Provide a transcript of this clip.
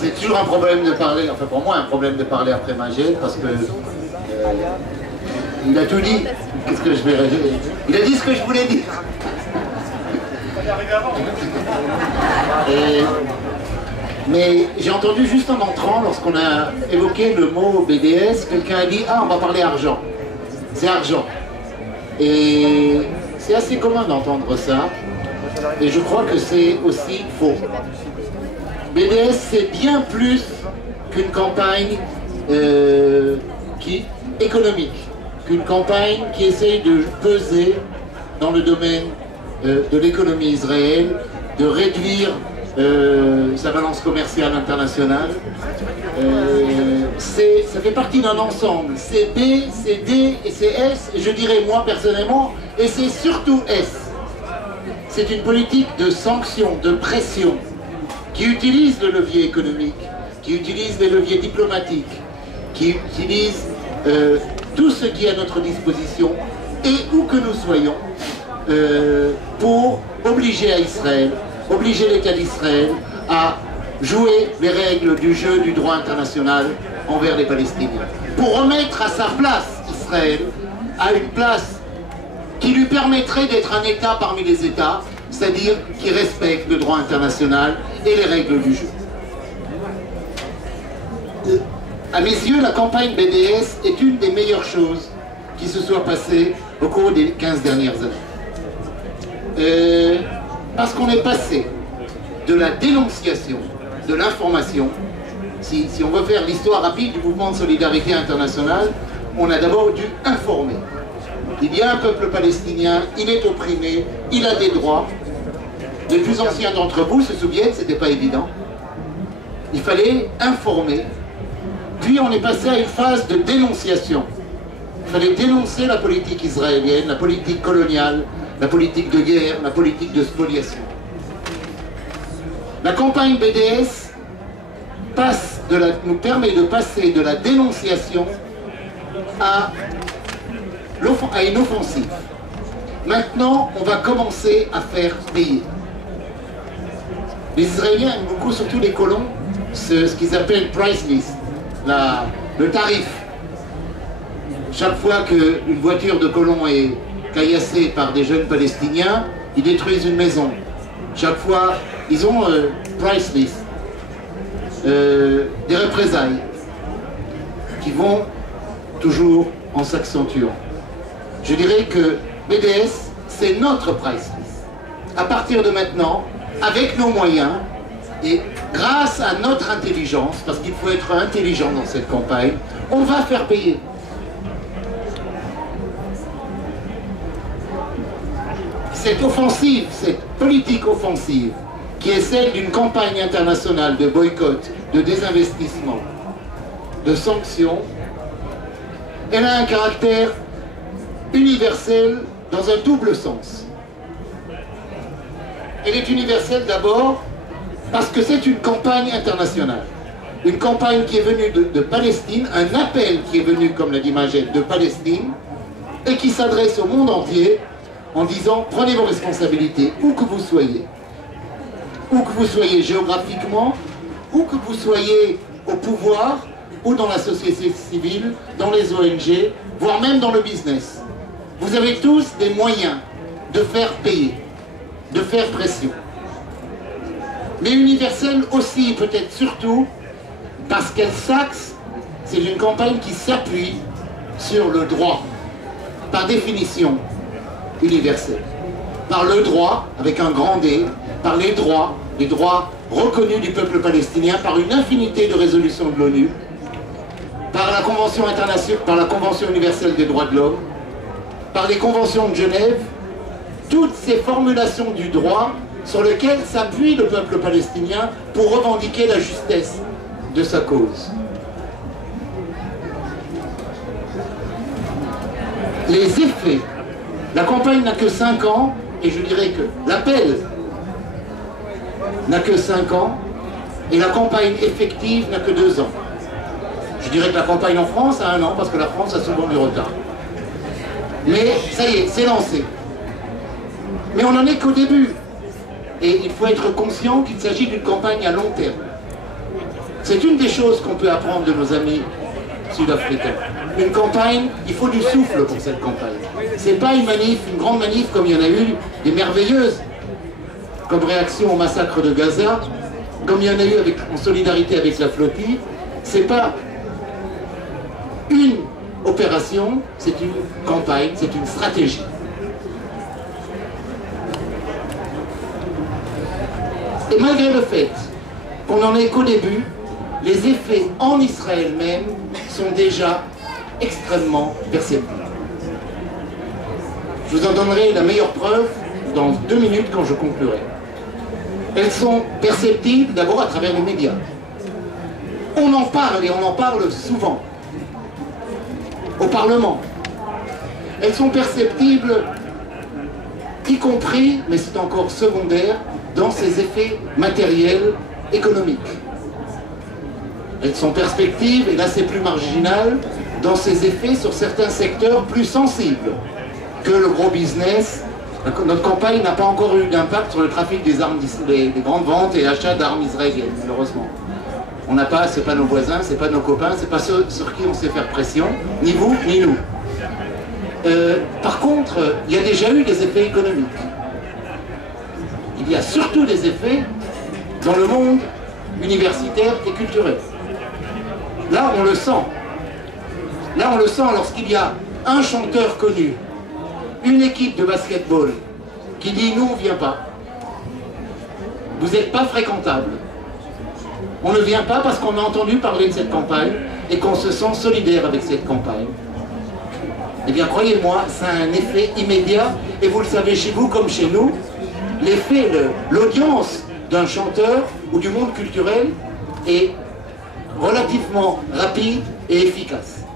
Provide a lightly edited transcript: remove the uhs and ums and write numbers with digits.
C'est toujours un problème de parler, enfin pour moi un problème de parler après Magel parce que il a tout dit. Qu'est-ce que je vais résumer? Il a dit ce que je voulais dire. Mais j'ai entendu juste en entrant, lorsqu'on a évoqué le mot BDS, quelqu'un a dit « Ah, on va parler argent ». C'est argent. Et c'est assez commun d'entendre ça. Et je crois que c'est aussi faux. BDS, c'est bien plus qu'une campagne économique, qu'une campagne qui essaye de peser dans le domaine de l'économie israélienne, de réduire sa balance commerciale internationale. Ça fait partie d'un ensemble. C'est B, c'est D et c'est S, et je dirais moi personnellement, et c'est surtout S. C'est une politique de sanctions, de pression, qui utilise le levier économique, qui utilise les leviers diplomatiques, qui utilise tout ce qui est à notre disposition, et où que nous soyons, pour obliger à Israël, obliger l'État d'Israël à jouer les règles du jeu du droit international envers les Palestiniens. Pour remettre à sa place Israël, à une place qui lui permettrait d'être un État parmi les États, c'est-à-dire qui respecte le droit international et les règles du jeu. À mes yeux, la campagne BDS est une des meilleures choses qui se soit passée au cours des 15 dernières années. Parce qu'on est passé de la dénonciation, de l'information. Si on veut faire l'histoire rapide du mouvement de solidarité internationale, on a d'abord dû informer. Il y a un peuple palestinien, il est opprimé, il a des droits. Les plus anciens d'entre vous se souviennent, c'était pas évident. Il fallait informer. Puis on est passé à une phase de dénonciation. Il fallait dénoncer la politique israélienne, la politique coloniale, la politique de guerre, la politique de spoliation. La campagne BDS nous permet de passer de la dénonciation à une offensive. Maintenant, on va commencer à faire payer. Les Israéliens aiment beaucoup, surtout les colons, ce qu'ils appellent price list, le tarif. Chaque fois qu'une voiture de colon est caillassée par des jeunes Palestiniens, ils détruisent une maison. Chaque fois, ils ont price list, des représailles qui vont toujours en s'accentuant. Je dirais que BDS, c'est notre price list. À partir de maintenant, avec nos moyens et grâce à notre intelligence, parce qu'il faut être intelligent dans cette campagne, on va faire payer. Cette offensive, cette politique offensive, qui est celle d'une campagne internationale de boycott, de désinvestissement, de sanctions, elle a un caractère universel dans un double sens. Elle est universelle d'abord parce que c'est une campagne internationale. Une campagne qui est venue de Palestine, un appel qui est venu, comme l'a dit Magel, de Palestine, et qui s'adresse au monde entier en disant « Prenez vos responsabilités, où que vous soyez. Où que vous soyez géographiquement, où que vous soyez au pouvoir, ou dans la société civile, dans les ONG, voire même dans le business. Vous avez tous des moyens de faire payer, de faire pression. Mais universelle aussi, peut-être surtout, parce qu'elle s'axe, c'est une campagne qui s'appuie sur le droit, par définition universelle. Par le droit, avec un grand D, par les droits reconnus du peuple palestinien, par une infinité de résolutions de l'ONU, par la Convention internationale, par la Convention universelle des droits de l'homme, par les conventions de Genève, toutes ces formulations du droit sur lesquelles s'appuie le peuple palestinien pour revendiquer la justesse de sa cause. Les effets, la campagne n'a que 5 ans, et je dirais que l'appel n'a que 5 ans, et la campagne effective n'a que 2 ans. Je dirais que la campagne en France a 1 an, parce que la France a souvent du retard. Mais ça y est, c'est lancé. Mais on n'en est qu'au début. Et il faut être conscient qu'il s'agit d'une campagne à long terme. C'est une des choses qu'on peut apprendre de nos amis sud-africains. Une campagne, il faut du souffle pour cette campagne. C'est pas une manif, une grande manif comme il y en a eu, des merveilleuses, comme réaction au massacre de Gaza, comme il y en a eu en solidarité avec la flottille. C'est pas une opération, c'est une campagne, c'est une stratégie. Et malgré le fait qu'on n'en est qu'au début, les effets en Israël même sont déjà extrêmement perceptibles. Je vous en donnerai la meilleure preuve dans 2 minutes quand je conclurai. Elles sont perceptibles d'abord à travers les médias. On en parle et on en parle souvent. Au Parlement. Elles sont perceptibles, y compris, mais c'est encore secondaire, dans ses effets matériels, économiques. Elles sont perspectives, et là c'est plus marginal, dans ses effets sur certains secteurs plus sensibles que le gros business. Notre campagne n'a pas encore eu d'impact sur le trafic des armes, des grandes ventes et achats d'armes israéliennes, malheureusement. On n'a pas, c'est pas nos voisins, c'est pas nos copains, c'est pas ceux sur qui on sait faire pression, ni vous, ni nous. Par contre, il y a déjà eu des effets économiques. Il y a surtout des effets dans le monde universitaire et culturel. Là, on le sent. Là, on le sent lorsqu'il y a un chanteur connu, une équipe de basketball qui dit « nous, on ne vient pas. Vous n'êtes pas fréquentable. On ne vient pas parce qu'on a entendu parler de cette campagne et qu'on se sent solidaire avec cette campagne. » Eh bien, croyez-moi, ça a un effet immédiat, et vous le savez chez vous comme chez nous, l'effet, l'audience d'un chanteur ou du monde culturel est relativement rapide et efficace.